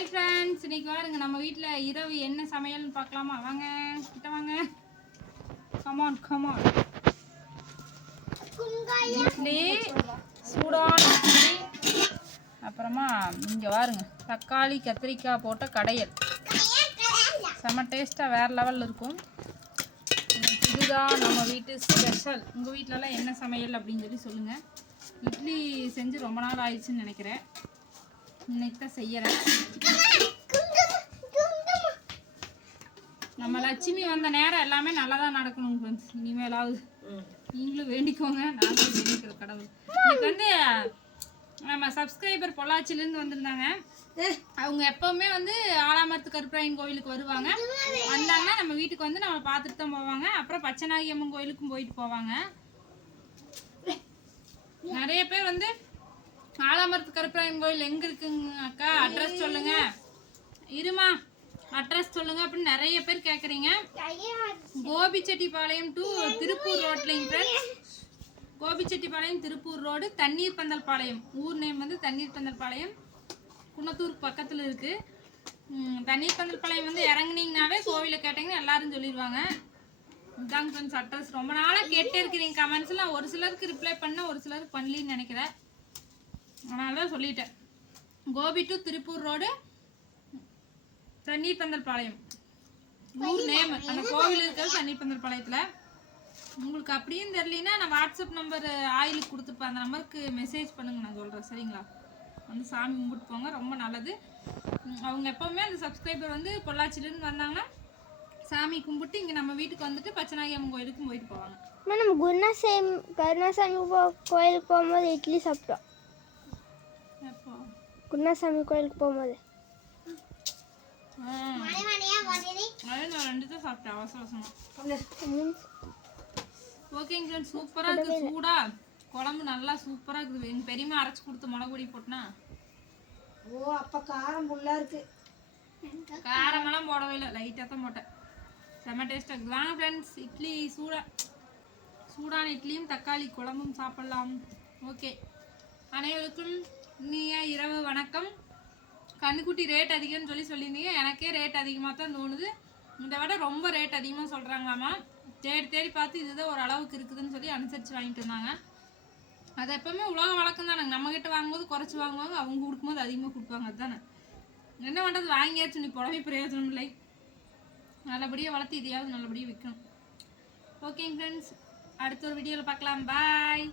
Hi friends இன்னைக்கு வாருங்க. நம்ம வீட்டில் இரவு என்ன சமையல்னு பார்க்கலாமா? வாங்க. கிட்ட வாங்க. கமான் கமான் இட்லி சூடான இட்லி. அப்புறமா இங்கே வாருங்க. தக்காளி கத்திரிக்காய் போட்ட கடையல். செம்ம டேஸ்ட்டாக வேறு லெவலில் இருக்கும். இதுதான் நம்ம வீட்டு ஸ்பெஷல் உங்கள் வீட்டிலலாம் என்ன சமையல் அப்படின்னு சொல்லி சொல்லுங்கள் இட்லி செஞ்சு ரொம்ப நாள் ஆயிடுச்சுன்னு நினைக்கிறேன். இன்னைக்கு தான் செய்யறேன் நம்ம லட்சுமி வந்த நேரம் எல்லாமே நல்லா தான் நடக்கணும் ஃப்ரெண்ட்ஸ் இனிமேலாவது நீங்களும் வேண்டிக்கோங்க. நாங்களும் வேண்டிக்கிற கடவுள். இன்னைக்கு வந்து நம்ம சப்ஸ்கிரைபர் பொள்ளாச்சிலேருந்து வந்திருந்தாங்க. அவங்க எப்பவுமே வந்து ஆலாமரத்து கருப்பராயன் கோயிலுக்கு வருவாங்க. வந்தாங்கன்னா நம்ம வீட்டுக்கு வந்து நம்ம பார்த்துட்டு தான் போவாங்க. அப்புறம் பச்சைநாயகி அம்மன் கோயிலுக்கும் போயிட்டு போவாங்க. நிறைய பேர் வந்து ஆலாமரத்து கருப்பராயன் கோயில் எங்க இருக்குங்க அக்கா? அட்ரஸ் சொல்லுங்க. இருமா அட்ரஸ் சொல்லுங்க. அப்படின்னு நிறைய பேர் கேக்குறீங்க. கோபிச்செட்டிப்பாளையம் டு திருப்பூர் ரோட்லைங்க ஃப்ரெண்ட்ஸ் கோபிச்செட்டிப்பாளையம் திருப்பூர் ரோடு தண்ணீர் பந்தல் பாளையம். ஊர் நேம் வந்து தண்ணீர் பந்தல் பாளையம். குன்னத்தூர் பக்கத்தில் இருக்கு. தண்ணீர் பந்தல் பாளையம் வந்து இறங்குனீங்கனாவே கோவிலை கேட்டிங்கன்னா எல்லாரும் சொல்லிடுவாங்க. இதாங்க ஃப்ரெண்ட்ஸ் அட்ரஸ் ரொம்ப நாளாக கேட்டே இருக்கிறீங்க. கமெண்ட்ஸ்லாம் ஒரு சிலருக்கு ரிப்ளை பண்ண ஒரு சிலருக்கு பண்ணலின்னு நினைக்கிறேன். அதனால தான் சொல்லிட்டேன். கோபி டு திருப்பூர் ரோடு தண்ணீர் பாளையம் ஊர் நேம் அந்த கோவில் இருக்கிறது தண்ணீர் பாளையத்தில் உங்களுக்கு அப்படியும் தெரியலனா நான் வாட்ஸ்அப் நம்பர் ஆயிலுக்கு கொடுத்துருப்பேன் அந்த நம்பருக்கு மெசேஜ் பண்ணுங்க நான் சொல்கிறேன் சரிங்களா? வந்து சாமி கும்பிட்டு போங்க ரொம்ப நல்லது. அவங்க எப்போவுமே அந்த சப்ஸ்கிரைபர் வந்து பொள்ளாச்சிலேருந்து வந்தாங்கன்னா சாமி கும்பிட்டு இங்கே நம்ம வீட்டுக்கு வந்துட்டு பச்சநாயகி அம்மன் கோயிலுக்கும் போயிட்டு போவாங்க. நம்ம குருணாசாமி கருணாசாமி கோயிலுக்கு போகும்போது இட்லி சாப்பிட்டோம் குருணாசாமி கோயிலுக்கு போகும்போது. ரெண்டு தான் சாப்பிட்டேன் அவசர அவசரமா. ஓகேங்க ஃப்ரெண்ட்ஸ் சூப்பராக இருக்குது. சூடா. குழம்பு நல்லா சூப்பராக இருக்குது. எங்கள் பெரியம்மா அரைச்சி கொடுத்து மிளகு பொடி போட்டுனா? ஓ அப்ப காரம் ஃபுல்லா இருக்கு. காரமெல்லாம் போடவே இல்லை. லைட்டாக தான் போட்டேன். செம்ம டேஸ்ட்டாக இருக்குது. வாங்க ஃப்ரெண்ட்ஸ் இட்லி சூடா. சூடான இட்லியும் தக்காளி குழம்பும் சாப்பிட்லாம். ஓகே அனைவருக்கும் இனிய இரவு வணக்கம். கண்ணுக்குட்டி ரேட் அதிகம்னு சொல்லி சொல்லியிருந்தீங்க. எனக்கே ரேட் அதிகமாக தான் தோணுது. இந்த விட ரொம்ப ரேட் அதிகமாக சொல்கிறாங்களாமா தேடி தேடி பார்த்து இதுதான் ஒரு அளவுக்கு இருக்குதுன்னு சொல்லி அனுசரித்து வாங்கிட்டு இருந்தாங்க அது எப்போவுமே உலக வழக்கம் தானே. நம்மக்கிட்ட வாங்கும்போது குறைச்சி வாங்குவாங்க அவங்க கொடுக்கும்போது அதிகமாக கொடுப்பாங்க. அதுதானே என்ன பண்ணுறது வாங்கியாச்சு நீ புடவை பிரயோஜனம் இல்லை. நல்லபடியாக வளர்த்து இதையாவது நல்லபடியாக விற்கணும். ஓகேங்க ஃப்ரெண்ட்ஸ் அடுத்த ஒரு வீடியோவில் பார்க்கலாம். பாய்